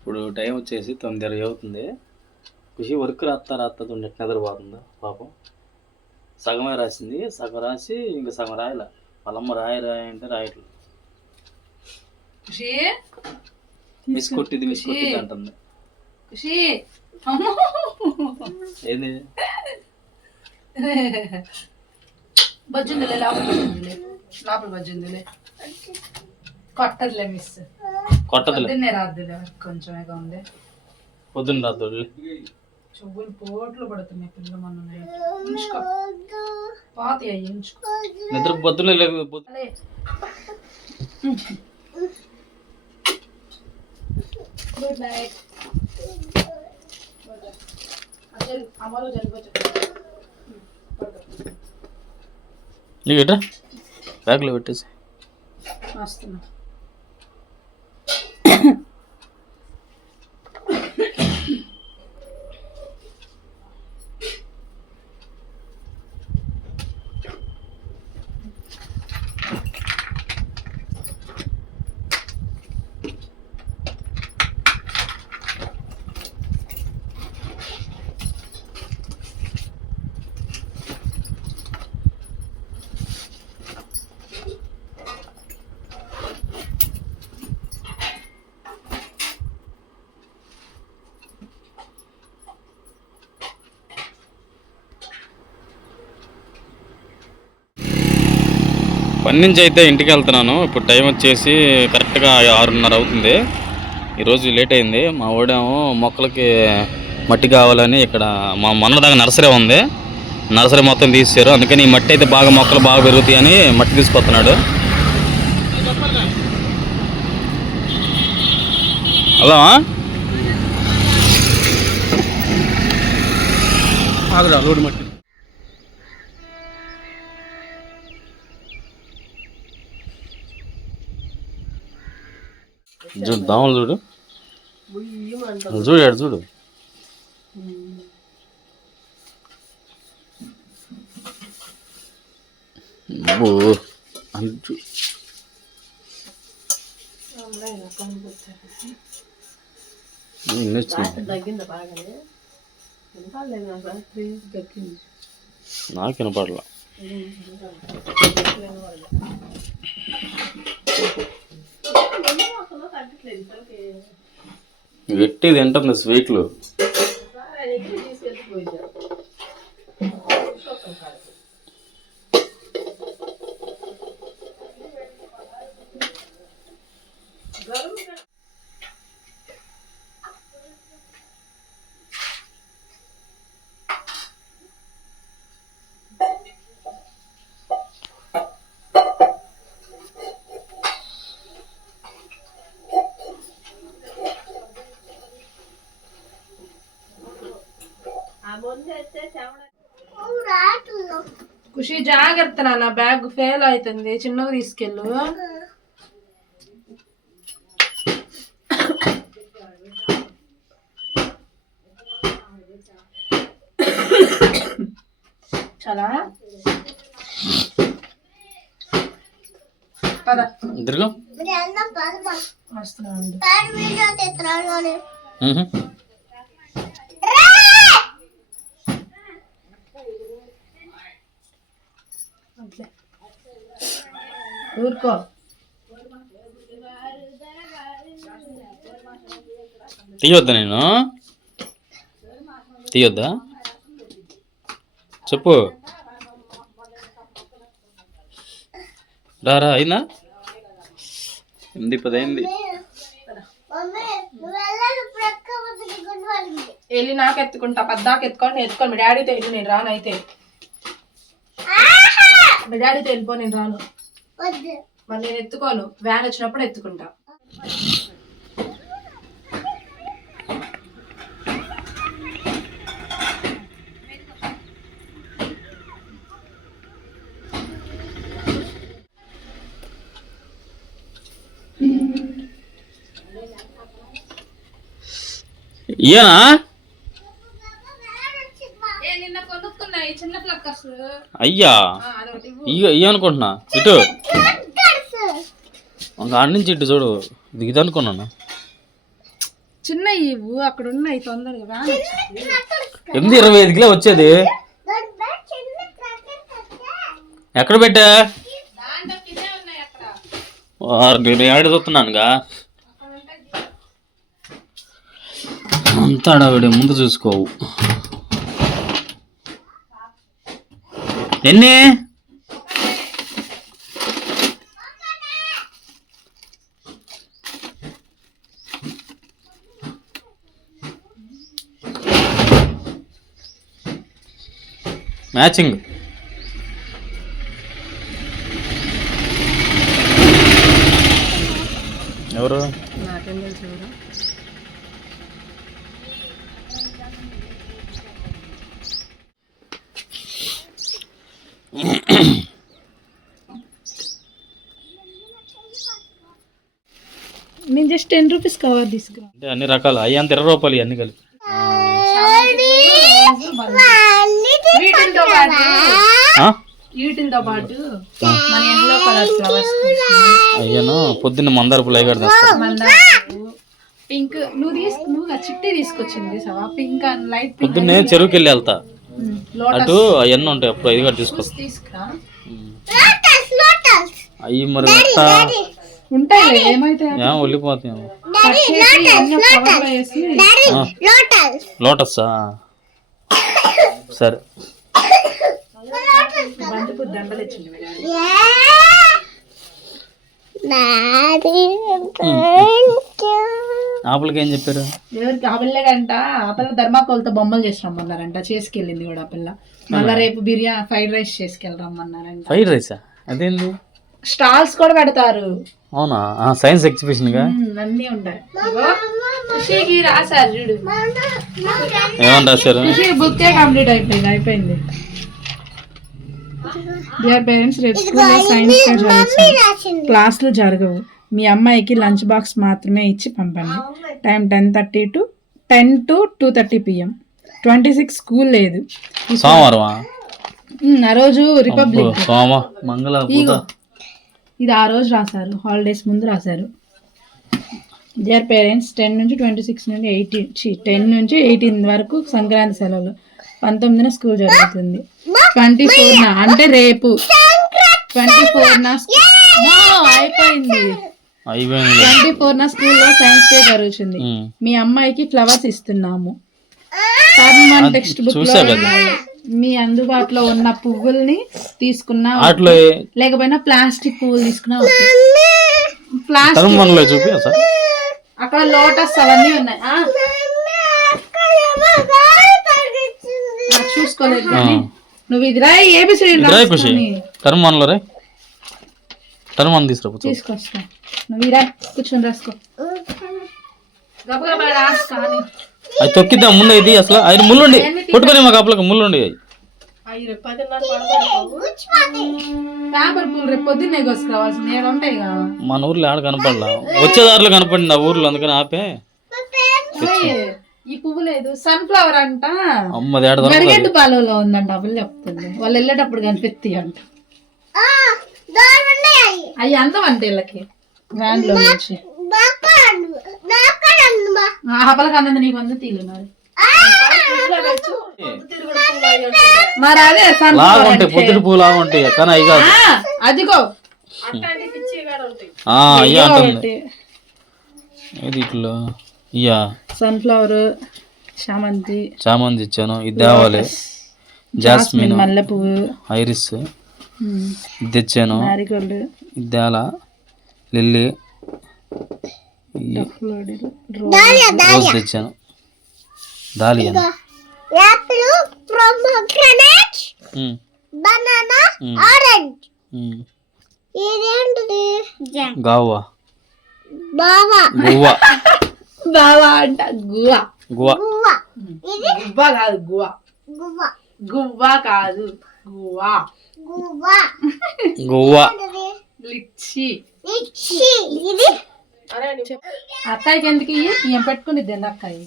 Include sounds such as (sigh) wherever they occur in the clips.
ఇప్పుడు టైం వచ్చేసి తొమ్మిది అవుతుంది. ఖుషి వర్క్ రాస్తా రాస్తా నెట్ నిద్రపోతుందా పాపం. సగమే రాసింది సగం రాసి ఇంకా సగం రాయలే. వాళ్ళమ్మ రాయి రాయి అంటే రాయట్లేదు మిస్ కొట్టింది మిస్ కొట్టింది అంటుంది. ఏంది? బజ్జుందిలే లోపల బజ్జుందిలే. లోపల బజ్జుందిలే. కొట్టదులే మిస్ పొద్దున్నే రాదులే కొంచెమేగా ఉంది. పొద్దున్న రాదు చెవులు పోట్లు పడుతున్నాయి పిల్ల మన ఉంచుకో పాత ఉంచుకో నిద్ర పొద్దున్న అలే. Good night. బ్యాగ్లో పెట్టేసి. వస్తున్నా. పని నుంచి అయితే ఇంటికి వెళ్తున్నాను. ఇప్పుడు టైం వచ్చేసి కరెక్ట్గా ఆరున్నర అవుతుంది. ఈరోజు లేట్ అయింది. మా ఓడేమో మొక్కలకి మట్టి కావాలని ఇక్కడ మా మొన్న దాకా నర్సరీ ఉంది. నర్సరీ మొత్తం తీసారు అందుకని ఈ మట్టి అయితే బాగా మొక్కలు బాగా పెరుగుతాయని మట్టి తీసుకొస్తున్నాడు. హలో? రోడ్డు మట్టి. చూడు దోమలు చూడు. చూడు చూడు. నాకు వినపడలా. గట్టి తింటుంది స్వీట్లు. ఖుషి జాగ్రత్త నాన్న. బ్యాగ్ ఫెయిల్ అవుతుంది. చిన్నగా తీసుకెళ్ళు. చాలా. పద. తిరుగు వస్తున్నా ఊరుకో. తీయొద్దా నేను? తీయొద్దా? చెప్పు. రారా అయిందా? ఎనిమిది పది అయింది వెళ్ళి నాకు ఎత్తుకుంటా పద్దాకి ఎత్తుకొని నేను ఎత్తుకొని మీ డాడీతో వెళ్ళి నేను రాను అయితే మీ డాడీతో వెళ్ళిపో నేను రాను. మరి నేను ఎత్తుకోను. వ్యాన్ వచ్చినప్పుడు ఎత్తుకుంటా. అయ్యా. ఇయ్య అనుకుంటున్నా. ఇటు. ఆడ నుంచి ఇటు చూడు. ఇది ఇది అనుకున్నాను. చిన్న ఇవ్వు అక్కడ ఉన్నాయి తొందరగా. ఎనిమిది ఇరవై ఐదు కిలో వచ్చేది. ఎక్కడ పెట్టా? నేను ఏడు చూస్తున్నానుగా. అంతా ఆవిడ ముందు చూసుకోవు ఎన్ని మ్యాచింగ్. ఎవరు? నేను జస్ట్ టెన్ రూపీస్ కవర్ తీసుకురా. అంటే అన్ని రకాలు. అయ్యి అంత ఇరవై రూపాయలు ఇవన్నీ కలిపి. వీటితో పాటు? వీటితో పాటు మన ఎల్లో కలర్ ఫ్లవర్స్ అయ్యాను పొద్దున్న మందార పుల్ల అయ్యి తెస్తాను పింక్ నువ్వు తీసుకు నువ్వు చిట్టి తీసుకొచ్చింది సవా పింక్ అండ్ లైట్ పొద్దున్నే చెరువుకి వెళ్ళి వెళ్తా. లోటస్ అటు అవన్నీ ఉంటాయి అప్పుడు ఐదు కూడా తీసుకొస్తా. తీసుకురా. అయ్యి మరి? ఉంటాయి ఏమైతే ఏం వెళ్ళిపోతాయి కట్ చేసి అన్ని కవర్లో వేసి లోటస్సా సరే. ఆపలకి ఏం చెప్పారు? ఎవరికి? ఆ పిల్లడంట. ఆ పిల్ల ధర్మాకోల్తో బొమ్మలు చేసి రమ్మన్నారంట చేసుకెళ్ళింది కూడా ఆ పిల్ల. మళ్ళా రేపు బిర్యానీ ఫ్రైడ్ రైస్ చేసుకెళ్ళరమ్మన్నారంట ఫ్రైడ్ రైసా? అదేంది? స్టాల్స్ కూడా పెడతారు. అవునా? సైన్స్ ఎగ్జిబిషన్గా? ఉమ్, అన్నీ ఉంటాయి. ఇగో, ఖుషీకి రాశారు చూడు. ఏమని రాశారు? ఖుషి బుక్ కంప్లీట్ అయిపోయింది అయిపోయింది. డియర్ పేరెంట్స్ రేపు స్కూల్లో సైన్స్ జరుగుతుంది. క్లాసులు జరగవు. మీ అమ్మాయికి లంచ్ బాక్స్ మాత్రమే ఇచ్చి పంపండి. Time ten thirty to ten to two thirty PM twenty six school లేదు. సోమవారమా? ఉమ్, ఆ రోజు రిపబ్లిక్ సోమ మంగళ ఇది ఆ రోజు రాశారు. హాలిడేస్ ముందు రాశారు. డియర్ పేరెంట్స్ టెన్ నుంచి ట్వంటీ సిక్స్ నుండి ఎయిటీన్ టెన్ నుంచి ఎయిటీన్ వరకు సంక్రాంతి సెలవులు. పంతొమ్మిదిన స్కూల్ జరుగుతుంది. ట్వంటీ ఫోర్న అంటే రేపు. ట్వంటీ ఫోర్న అయిపోయింది. అయిపోయింది. ట్వంటీ ఫోర్న స్కూల్లో సైన్స్ డే జరుగుతుంది. మీ. అమ్మాయికి ఫ్లవర్స్ ఇస్తున్నాము. టర్మ్ టెక్స్ట్ బుక్లో. ఉన్నాయి. మీ అందుబాటులో ఉన్న పువ్వుల్ని తీసుకున్నా లేకపోయినా ప్లాస్టిక్ పువ్వులు తీసుకున్నా ఓకే. ప్లాస్టిక్ అక్కడ లోటస్ అవన్నీ ఉన్నాయి. చూసుకోలేదు కానీ. నువ్వు ఇది రాయి ఏబిసిడి టర్మ్ వన్ తీసుకురా కూర్చో. తీసుకొస్తా. నువ్వు ఇరా కూర్చొని రాసుకో. గబగబా రాసుకో అని. అది తొక్కిద్దాం ముందు ఇది అసలు. ఆయన ముళ్ళుండి. కొట్టుకొని మా కప్పలకు ముళ్ళుండి. అవి అయ్యి రేపు పదిన్నర పడబడతావు. పేపర్ పూలు రేపు పొద్దున్నే కోసుకురావాల్సింది ఏడు ఉంటాయి కదా మన ఊర్లో ఆడ కనపడలా వచ్చే దారిలో కనపడింది ఆ ఊర్లో అందుకని ఆపే ఈ పువ్వు లేదు అంట అమ్మది ఆడ దొరకదు గరిగెడ్డు పాలలో ఉందంట అప్పుడు చెప్తుంది వాళ్ళు వెళ్ళేటప్పుడు కనిపెత్తి అంట అవి అందం అంటే వీళ్ళకి వ్యాన్లో నుంచి ఆ హపలకు అన్నది నీకు అందు తీలు మరి మరి అదే లాగా sunflower ఉంటాయి అంటే. పొద్దుటి పువ్వు లాగా ఉంటాయి కానీ అవి కాదు అదిగో. ఆ, అయ్యా అంటుంది. ఒకటి. ఏది ఇట్లా? ఇయ్యా. సన్ఫ్లవర్ చామంతి. చామంతి ఇచ్చాను ఇది తేవాలి జాస్మిన్ మల్లె పువ్వు ఐరిస్. ఇది తెచ్చాను. ఇది లిల్లీ. రోజ్ తెచ్చాను. Dahlia. Um, banana um, orange. ఇదేంటిది? గావా. బావా. గువ్వ. (laughs) బావా అంట గువ్వ. గువ్వ. ఇది? గువ్వ కాదు గువ్వ. గువ్వ. గువ్వ కాదు గువ్వ. గువ్వ. ఇది లిచ్చి. ఇచ్చి ఇది? అత్తయ్యకి ఎందుకు ఇయ్యి? ఇయ్యం పెట్టుకుని పట్టుకుంది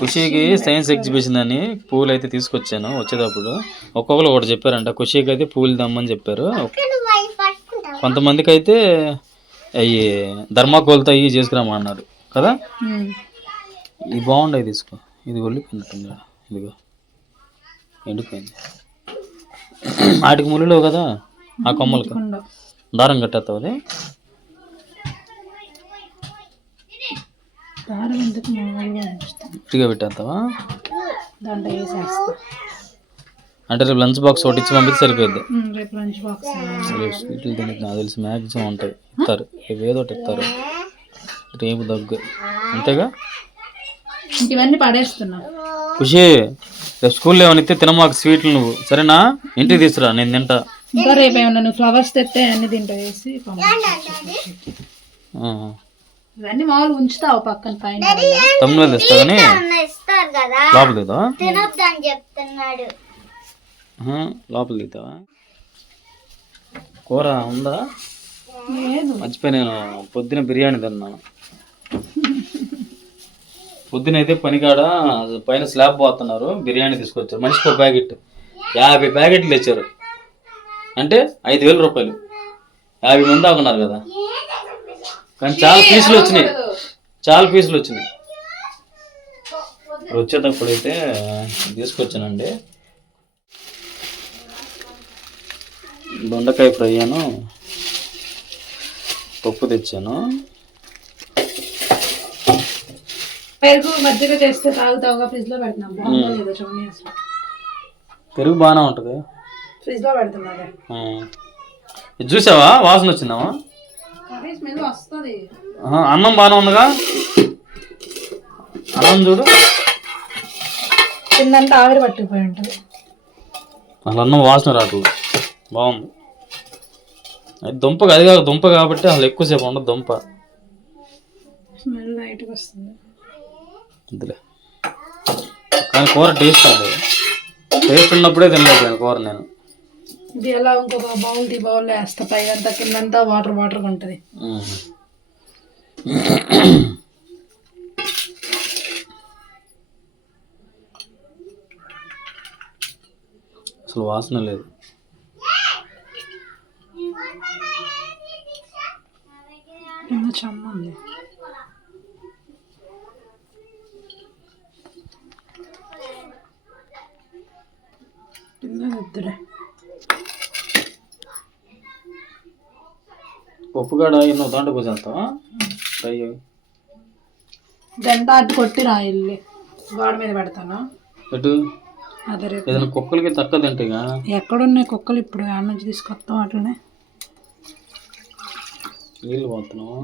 ఖుషీకి సైన్స్ ఎగ్జిబిషన్ అని పూలు అయితే తీసుకొచ్చాను వచ్చేటప్పుడు. ఒక్కొక్కరు ఒకటి చెప్పారంట ఖుషీకి అయితే పూలు దమ్మని చెప్పారు. కొంతమందికి అయితే అవి ధర్మాకోల్తో అవి చేసుకురామన్నారు కదా? ఇది బాగుండే తీసుకో. ఇది ఒళ్ళిపోయినట్టుంది. ఇదిగో. ఎండిపోయింది. వాటికి ముళ్ళు కదా? ఆ కొమ్మలకి. దారం కట్టేస్తావు అది? దారం ఎందుకు మామూలుగా పెట్టేస్తావా దాంట్లో వేసేస్తా అంటే రేపు లంచ్ బాక్స్ ఒకటి ఇచ్చి పంపిస్తే సరిపోద్ది రేపు లంచ్ బాక్స్. రేపు స్వీట్లు నాకు తెలిసి మ్యాక్సిమం ఉంటాయి. ఇస్తారు. రేపు ఏదో ఒకటి ఇస్తారు. రేపు దగ్గు. అంతేగా? ఇవన్నీ పడేస్తున్నా. ఖుషి రేపు స్కూల్లో ఏమైనా ఇస్తే తినమాకు స్వీట్లు నువ్వు. సరేనా? ఇంటికి తీసుకురా నేను తింటా. ఇంకా రేపు ఏమన్నా నువ్వు ఫ్లవర్స్ తెస్తే అన్ని దీంట్లో వేసి. ఇవన్నీ మామూలుగా ఉంచుతావు పక్కన పైన తమ్ముళ్ళు ఇస్తారు కదా. లోపల చెప్తున్నాడు. లోపల దిగుతావా కూర ఉందా? లేదు. మర్చిపోయి నేను పొద్దున బిర్యానీ తిన్నాను పొద్దున అయితే పనికాడ పైన స్లాబ్ పోతున్నారు బిర్యానీ తీసుకొచ్చారు. మనిషికి ఒక ప్యాకెట్. యాభై ప్యాకెట్లు తెచ్చారు. అంటే ఐదు వేల రూపాయలు. యాభై మంది ఆకున్నారు కదా. కానీ చాలా పీసులు వచ్చినాయి. చాలా పీసులు వచ్చినాయి. ఇప్పుడు వచ్చేటప్పుడు అయితే తీసుకొచ్చానండి. దొండకాయ ఫ్రై అను పప్పు తెచ్చాను. పెరుగు మజ్జిగ చేస్తే తాగుతావుగా ఫ్రిడ్జ్లో పెడుతున్నాం. చూడండి అసలు. పెరుగు బాగానే ఉంటుంది. ఫ్రిడ్జ్లో. ఇది చూసావా? వాసన వచ్చిందావా అన్నం బాగానే ఉందిగా? అన్నం చూడు. కిందంతా ఆవిరి పట్టుకుపోయి ఉంటుంది. అసలు అన్నం వాసన రావట్లేదు బాగుంది. అది దుంప అది కాదు దుంప కాబట్టి అసలు ఎక్కువసేపు ఉండదు దుంప. స్మెల్ లైట్గా వస్తుంది. ఇందులే. కానీ కూర టేస్ట్ ఉండదు. టేస్ట్ ఉన్నప్పుడే తినలేకపోయాను కూర నేను. ఇది ఎలా ఇంకొక బౌల్ ది బౌల్ వేస్తా పైగా కిందంతా వాటర్ వాటర్గా ఉంటుంది. అసలు వాసన లేదు కింద చెమ్మ ఉంది కింద వద్దులే పప్పు కాడ ఎన్నో దాంట్లో పోసేస్తావా ఫ్రై ఇదంతా అటు కొట్టి రా ఇల్లు గోడ మీద పెడతాను. ఎటు? అదే రేపు. ఏదైనా కుక్కలకి తక్కువ తింటేగా ఎక్కడున్నాయి కుక్కలు ఇప్పుడు? ఆడ నుంచి తీసుకొస్తాం అట్లనే. నీళ్ళు పోతున్నావు?